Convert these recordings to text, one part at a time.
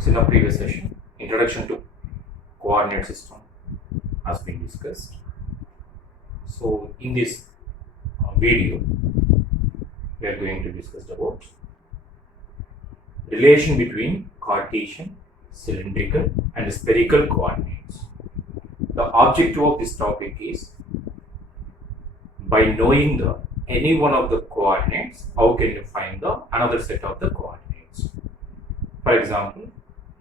So in the previous session, introduction to coordinate system has been discussed. So in this video, we are going to discuss about relation between Cartesian, cylindrical and spherical coordinates. The objective of this topic is, by knowing any one of the coordinates, how can you find the another set of the coordinates? For example,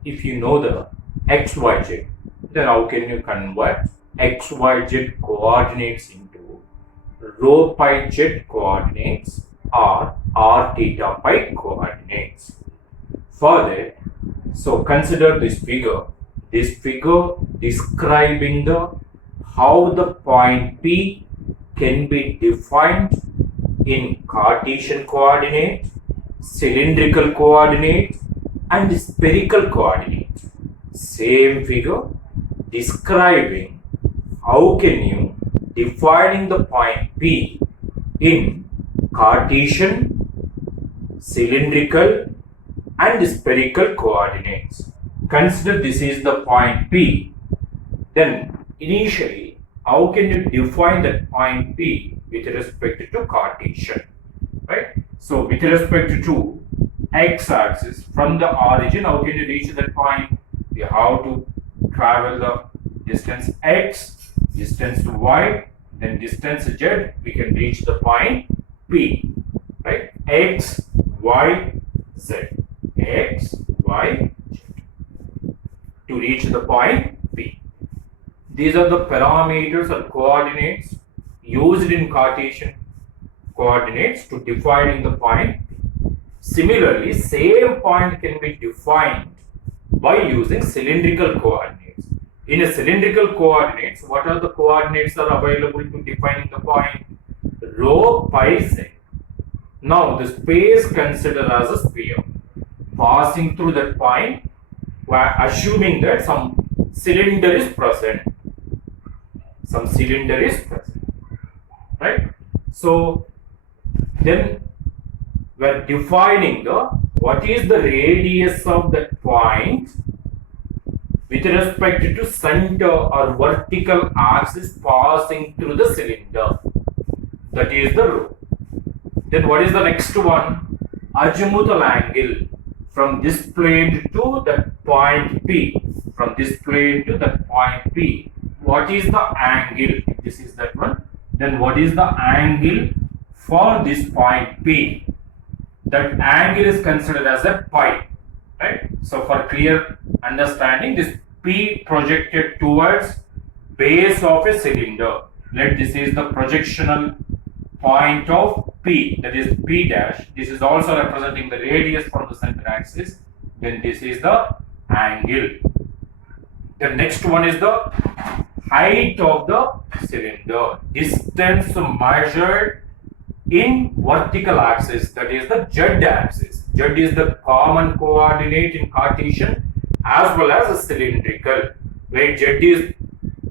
if you know the xyz, then how can you convert xyz coordinates into rho pi z coordinates or r theta pi coordinates? Further, so consider this figure describing how the point P can be defined in Cartesian coordinate, cylindrical coordinate and spherical coordinate. Same figure describing how can you defining the point P in Cartesian, cylindrical and spherical coordinates. Consider this is the point P. Then initially, how can you define that point P with respect to Cartesian, right? So with respect to x-axis, from the origin, how can you reach that point? You have to travel the distance x, distance y, then distance z. We can reach the point P, right? X, y, z. X, y, z. To reach the point P. These are the parameters or coordinates used in Cartesian coordinates to define the point P. Similarly, same point can be defined by using cylindrical coordinates. In a cylindrical coordinates, what are the coordinates are available to define the point? Rho pi z. Now, the space considered as a sphere. Passing through that point, we are assuming that some cylinder is present. Some cylinder is present, right? So then we are defining what is the radius of that point with respect to center or vertical axis passing through the cylinder. That is the rho. Then what is the next one? Azimuthal angle from this plane to that point P. From this plane to that point P. What is the angle? If this is that one, then what is the angle for this point P? That angle is considered as a pi, right? So for clear understanding, this P projected towards base of a cylinder. This is the projectional point of P, that is P dash. This is also representing the radius from the center axis. Then this is the angle. The next one is the height of the cylinder, distance measured in vertical axis, that is the z axis. Z is the common coordinate in Cartesian as well as a cylindrical, where z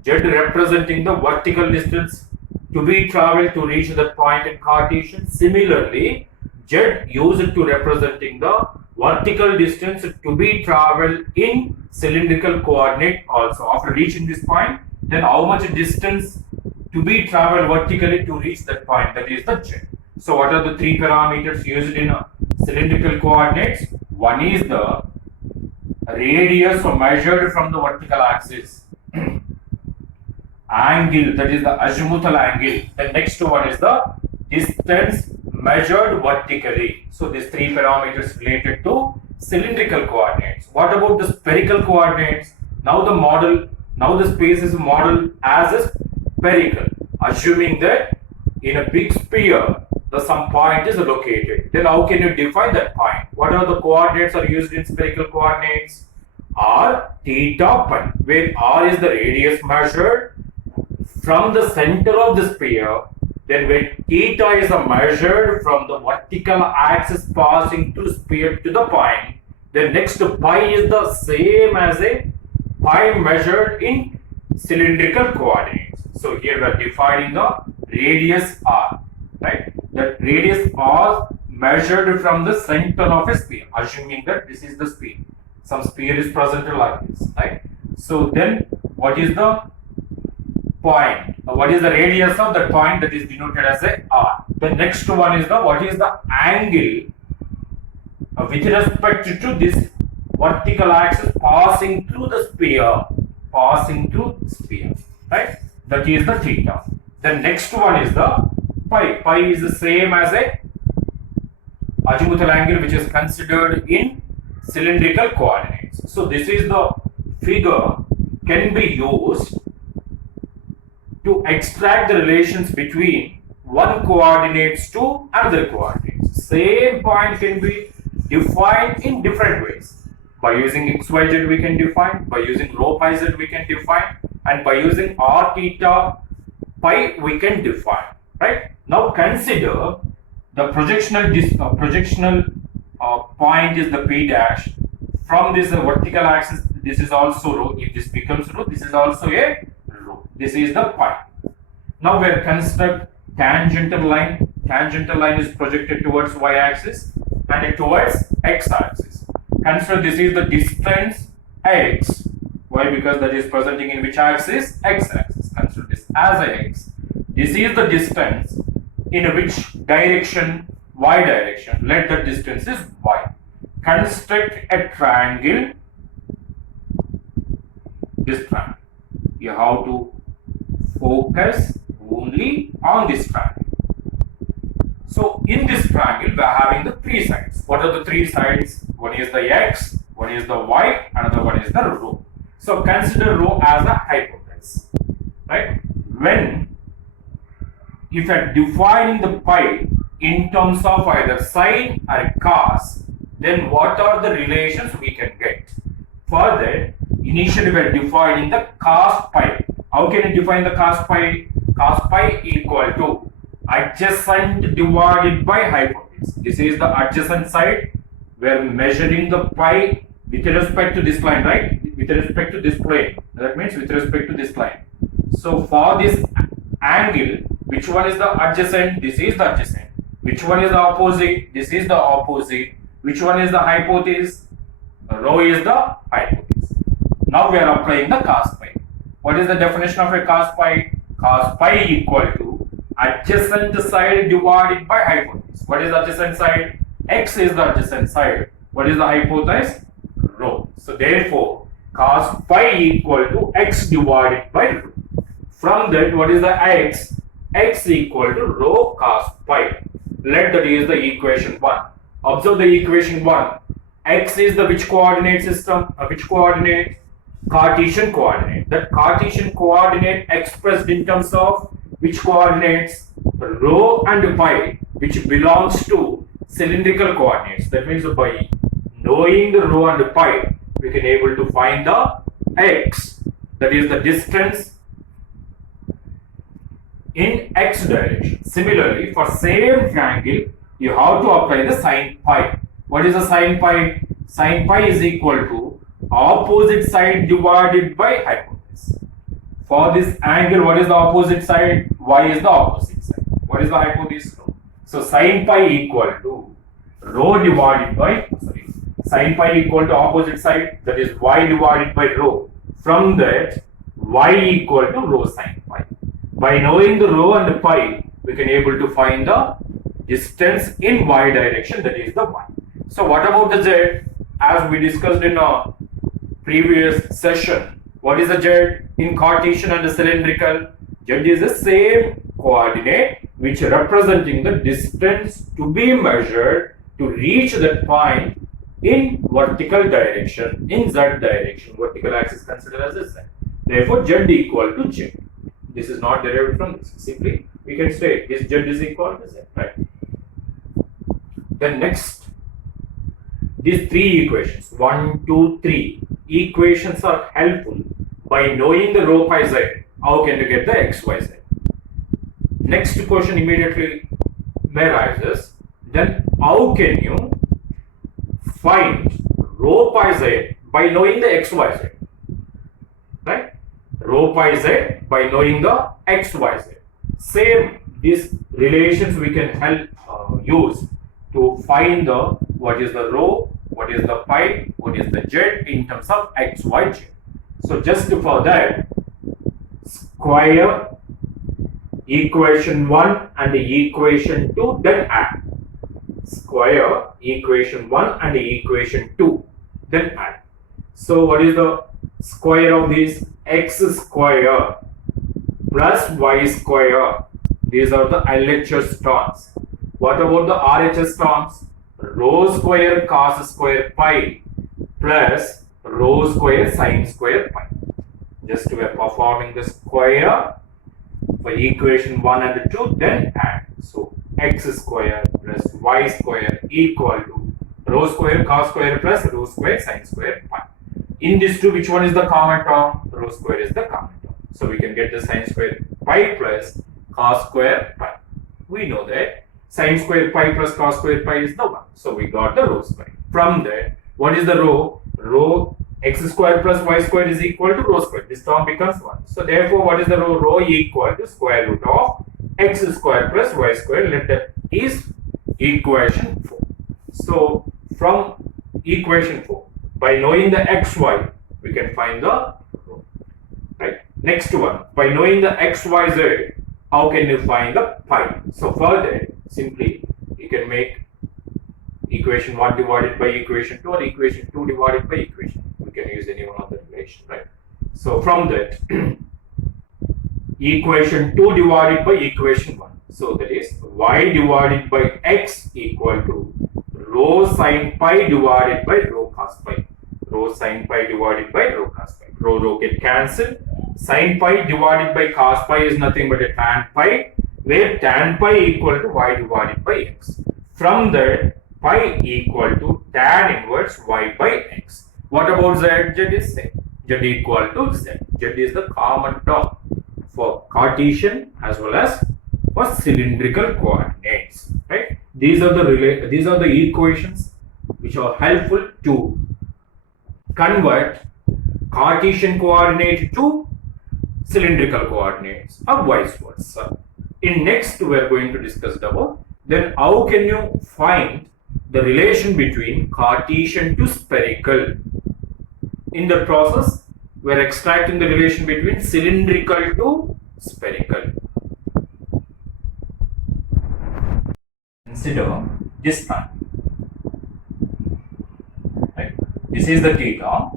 representing the vertical distance to be traveled to reach that point in Cartesian. Similarly, z used to representing the vertical distance to be traveled in cylindrical coordinate also. After reaching this point, then how much distance to be traveled vertically to reach that point, that is the z. So what are the three parameters used in cylindrical coordinates? One is the radius measured from the vertical axis. Angle, that is the azimuthal angle. The next one is the distance measured vertically. So these three parameters related to cylindrical coordinates. What about the spherical coordinates? Now the space is modeled as a spherical, assuming that in a big sphere some point is located. Then how can you define that point? What are the coordinates are used in spherical coordinates? R, theta, pi, where r is the radius measured from the center of the sphere. Then when theta is measured from the vertical axis passing through sphere to the point, then next pi is the same as a pi measured in cylindrical coordinates. So here we are defining the radius r, right? That radius r measured from the center of a sphere, assuming that this is the sphere. some sphere is presented like this, right? So then what is the point? What is the radius of that point? That is denoted as a r. The next one is the what is the angle with respect to this vertical axis passing through the sphere, right? That is the theta. The next one is the pi. Pi is the same as a azimuthal angle which is considered in cylindrical coordinates. So this is the figure can be used to extract the relations between one coordinates to another coordinates. Same point can be defined in different ways. By using xyz we can define, by using rho pi z we can define, and by using r theta pi we can define, right? Now consider the projectional point is the p dash. From this vertical axis, this is also rho. If this becomes rho, this is also a rho. This is the pi. Now we are construct tangential line. Tangential line is projected towards y-axis and towards x-axis. Consider this is the distance x. Why? Because that is presenting in which axis? X-axis. Consider this as a x. This is the distance in which direction? Y direction. Let the distance is y. Construct a triangle. This triangle. You have to focus only on this triangle. So in this triangle we are having the three sides. What are the three sides? One is the x, one is the y, another one is the rho. So consider rho as a hypotenuse, right? If you are defining the pi in terms of either sine or cos, then what are the relations we can get? For that, initially we are defining the cos pi. How can you define the cos pi? Cos pi equal to adjacent divided by hypotenuse. This is the adjacent side. We are measuring the pi with respect to this line, right? With respect to this plane. That means with respect to this line. So for this angle, which one is the adjacent? This is the adjacent. Which one is the opposite? This is the opposite. Which one is the hypotenuse? Rho is the hypotenuse. Now we are applying the cos pi. What is the definition of a cos pi? Cos pi equal to adjacent side divided by hypotenuse. What is the adjacent side? X is the adjacent side. What is the hypotenuse? Rho. So therefore, cos pi equal to x divided by rho. From that, what is the x? X equal to rho cos pi. Let that is the equation 1. Observe the equation 1. X is the which coordinate system? Which coordinate? Cartesian coordinate. That Cartesian coordinate expressed in terms of which coordinates? Rho and pi, which belongs to cylindrical coordinates. That means by knowing the rho and pi, we can able to find the x, that is the distance in x direction. Similarly, for same triangle, you have to apply the sin pi. What is the sin pi? Sin pi is equal to opposite side divided by hypotenuse. For this angle, what is the opposite side? Y is the opposite side. What is the hypotenuse? Rho. So sin pi equal to rho divided by, sin pi equal to opposite side, that is y divided by rho. From that, y equal to rho sin pi. By knowing the rho and pi, we can able to find the distance in y direction, that is the y. So what about the z? As we discussed in a previous session, what is the z in Cartesian and cylindrical? Z is the same coordinate which representing the distance to be measured to reach that point in vertical direction, in z direction. Vertical axis considered as a z. Therefore, z equal to z. This is not derived from this. Simply, we can say this z is equal to z, right? Then next, these three equations, 1, 2, 3 equations are helpful by knowing the rho pi z. How can you get the x, y, z? Next question immediately arises. Then how can you find rho pi z by knowing the x, y, z? Right? Rho pi z by knowing the x, y, z. Same these relations we can help use to find the what is the rho, what is the pi, what is the z in terms of x, y, z. So just for that, square equation 1 and equation 2, then add. Square equation 1 and equation 2, then add. So what is the square of this? X square plus y square. These are the LHS terms. What about the RHS terms? Rho square cos square pi plus rho square sin square pi. Just we are performing the square for equation 1 and 2, then add. So x square plus y square equal to rho square cos square plus rho square sin square pi. In these two, which one is the common term? Rho square is the common term. So we can get the sin square pi plus cos square pi. We know that sin square pi plus cos square pi is the 1. So we got the rho square. From there, what is the rho? Rho x square plus y square is equal to rho square. This term becomes 1. So therefore, what is the rho? Rho equal to square root of x square plus y square. Let that is equation 4. So from equation 4, by knowing the xy, we can find the rho. Right. Next one, by knowing the xyz, how can you find the pi? So further, simply you can make equation 1 divided by equation 2 or equation 2 divided by equation. We can use any one of the relation, right? So from that, equation 2 divided by equation 1. So that is y divided by x equal to rho sin pi divided by rho cos pi. Rho sin pi divided by rho cos pi. Rho get cancelled. Sin pi divided by cos pi is nothing but a tan pi, where tan pi equal to y divided by x. From that, pi equal to tan inverse y by x. What about z? Z is same. Z equal to z. Z is the common term for Cartesian as well as for cylindrical coordinates. Right? These are the equations which are helpful to convert Cartesian coordinate to cylindrical coordinates or vice versa. In next, we are going to discuss about then how can you find the relation between Cartesian to spherical. In the process, we are extracting the relation between cylindrical to spherical. Consider this time. Right. This is the theta.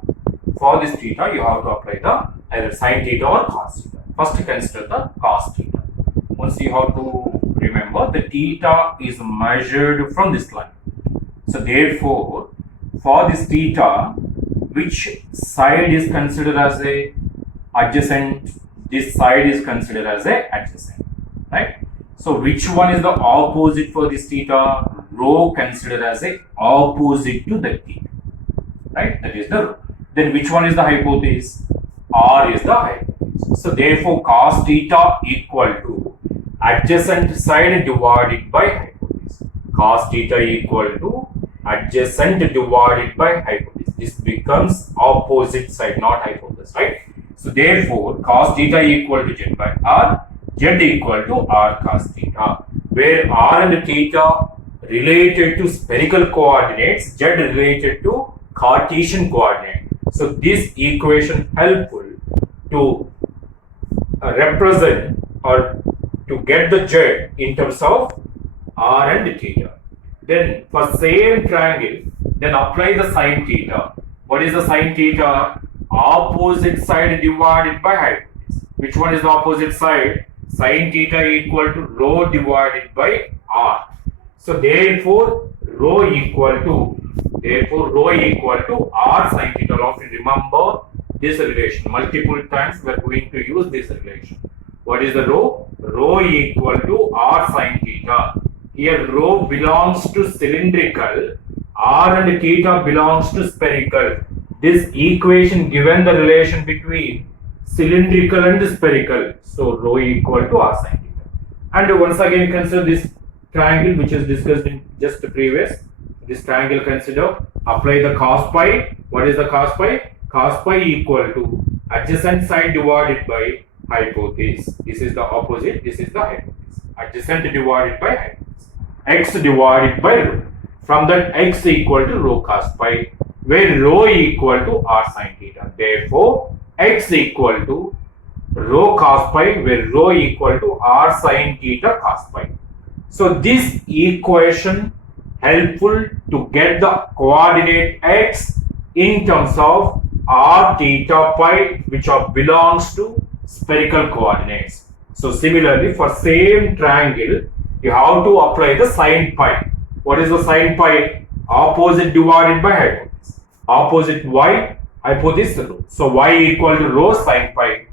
For this theta, you have to apply the either sin theta or cos theta. First, consider the cos theta. Once you have to remember, the theta is measured from this line. So therefore, for this theta, which side is considered as a adjacent? This side is considered as a adjacent, right? So which one is the opposite for this theta? Rho considered as a opposite to the theta, right? That is the rho. Then which one is the hypothesis? R is the hypothesis. So therefore, cos theta equal to adjacent side divided by hypothesis. Cos theta equal to adjacent divided by hypothesis. This becomes opposite side, not hypothesis, right? So therefore, cos theta equal to z by r, z equal to r cos theta, where r and theta related to spherical coordinates, z related to Cartesian coordinate. So this equation helpful to represent or to get the z in terms of r and theta. Then for same triangle, then apply the sin theta. What is the sin theta? Opposite side divided by hypothesis. Which one is the opposite side? Sin theta equal to rho divided by r. So therefore, rho equal to r sin theta. Often remember this relation. Multiple times we are going to use this relation. What is the rho? Rho equal to r sin theta. Here rho belongs to cylindrical, r and theta belongs to spherical. This equation given the relation between cylindrical and spherical. So rho equal to r sin theta. And once again consider this triangle which is discussed in just the previous. This triangle consider, apply the cos pi. What is the cos pi? Cos pi equal to adjacent side divided by hypothesis. This is the opposite, this is the hypothesis. Adjacent divided by hypothesis. X divided by rho. From that x equal to rho cos pi, where rho equal to r sin theta. Therefore, x equal to rho cos pi, where rho equal to r sin theta cos pi. So this equation helpful to get the coordinate x in terms of r theta pi, which belongs to spherical coordinates. So similarly, for same triangle, you have to apply the sin pi. What is the sin pi? Opposite divided by hypotenuse. Opposite y, hypotenuse rho. So y equal to rho sin pi,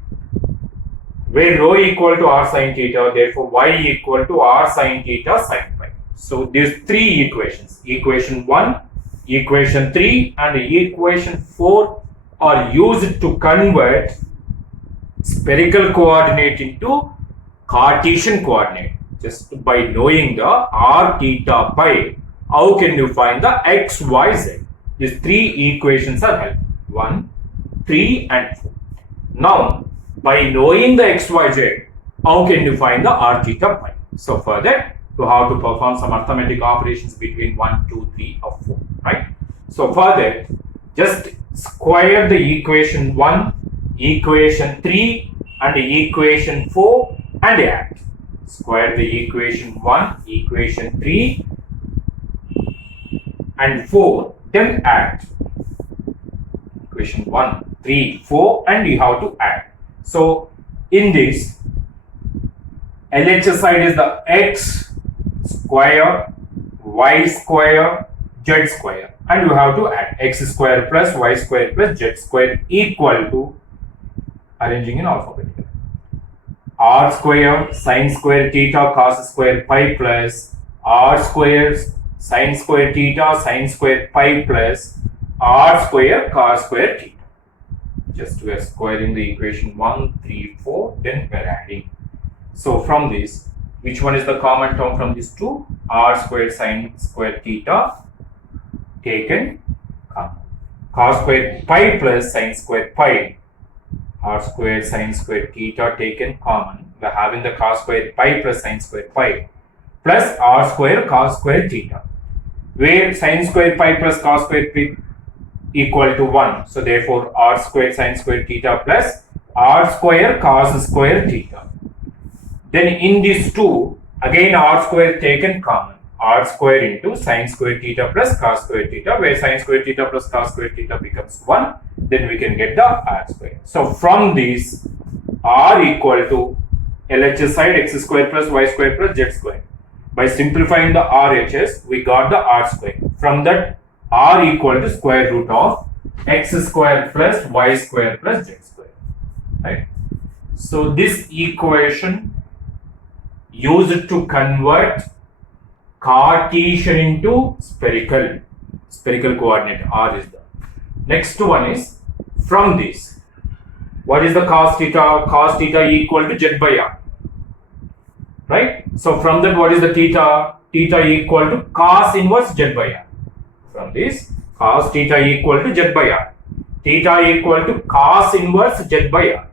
where rho equal to r sin theta. Therefore, y equal to r sin theta sin pi. So these three equations, equation 1, equation 3 and equation 4 are used to convert spherical coordinate into Cartesian coordinate. Just by knowing the r theta pi, how can you find the x, y, z? These three equations are helpful. 1, 3 and 4. Now, by knowing the x, y, z, how can you find the r theta pi? So for that, you have to perform some arithmetic operations between 1, 2, 3 or 4, right? So for that, just square the equation 1, equation 3 and equation 4 and add. Square the equation 1, equation 3 and 4, then add. Equation 1, 3, 4 and you have to add. So in this, LHS side is the x square, y square, z square, and you have to add x square plus y square plus z square equal to, arranging in alphabetical, r square sin square theta cos square pi plus r square sin square theta sin square pi plus r square cos square theta. Just we are squaring the equation 1, 3, 4, then we are adding. So from this, which one is the common term from these two? R square sin square theta taken common. Cos square pi plus sin square pi. R square sin square theta taken common. We are having the cos square pi plus sin square pi plus r square cos square theta, where sin square pi plus cos square pi equal to 1. So therefore, r square sin square theta plus r square cos square theta. Then in these two, again r square taken common. R square into sin square theta plus cos square theta, where sin square theta plus cos square theta becomes 1. Then we can get the r square. So from this, r equal to LHS side x square plus y square plus z square. By simplifying the RHS, we got the r square. From that, r equal to square root of x square plus y square plus z square. Right? So this equation used to convert Cartesian into spherical coordinate. R is the next one. Is from this, what is the cos theta? Cos theta equal to z by r, right? So from that, what is the theta? Theta equal to cos inverse z by r. From this, cos theta equal to z by r. Theta equal to cos inverse z by r,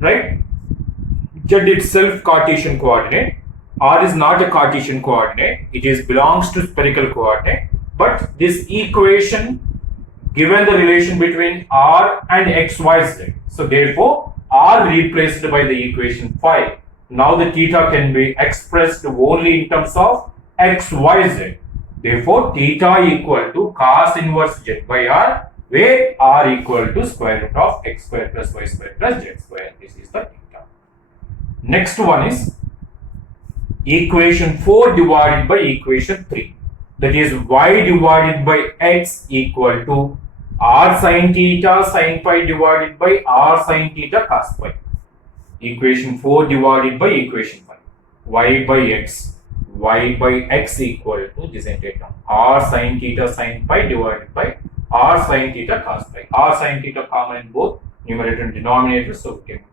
right? Z itself Cartesian coordinate. R is not a Cartesian coordinate. It belongs to spherical coordinate. But this equation given the relation between r and x, y, z. So therefore, r replaced by the equation 5. Now the theta can be expressed only in terms of x, y, z. Therefore, theta equal to cos inverse z by r, where r equal to square root of x square plus y square plus z square. This is the theta. Next one is equation 4 divided by equation 3. That is y divided by x equal to r sin theta sin pi divided by r sin theta cos pi. Equation 4 divided by equation 5. Y by x equal to this entire term. R sin theta sin pi divided by r sin theta cos pi. R sin theta common in both numerator and denominator, so we can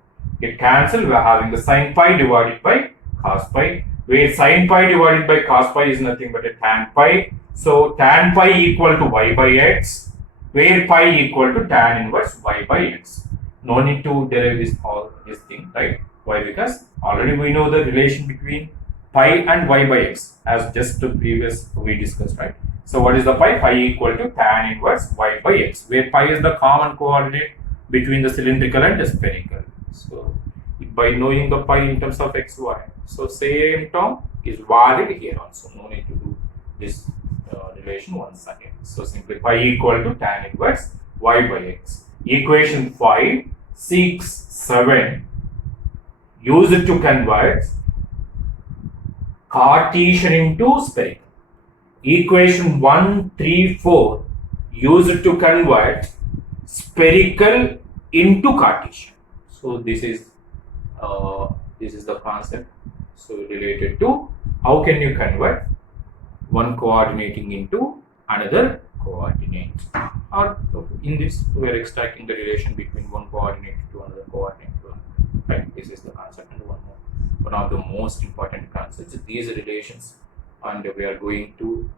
get cancelled. We are having the sin pi divided by cos pi, where sin pi divided by cos pi is nothing but a tan pi. So tan pi equal to y by x, where pi equal to tan inverse y by x. No need to derive this thing, right? Why? Because already we know the relation between pi and y by x, as just previous we discussed, right? So what is the pi? Pi equal to tan inverse y by x, where pi is the common coordinate between the cylindrical and the spherical. So by knowing the pi in terms of x, y, so same term is valid here also. No need to do this relation once again. So simply pi equal to tan inverse y by x. Equation 5, 6, 7 use it to convert Cartesian into spherical. Equation 1, 3, 4 use it to convert spherical into Cartesian. So this is the concept. So related to how can you convert one coordinating into another coordinate, or in this we are extracting the relation between one coordinate to another coordinate, right? This is the concept, and one of the most important concepts, these relations, and we are going to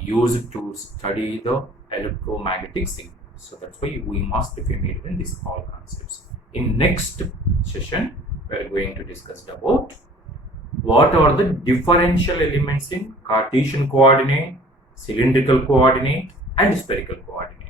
use it to study the electromagnetic signal. So that's why we must be familiar with these all concepts. In next session we are going to discuss about what are the differential elements in Cartesian coordinate, cylindrical coordinate and spherical coordinate.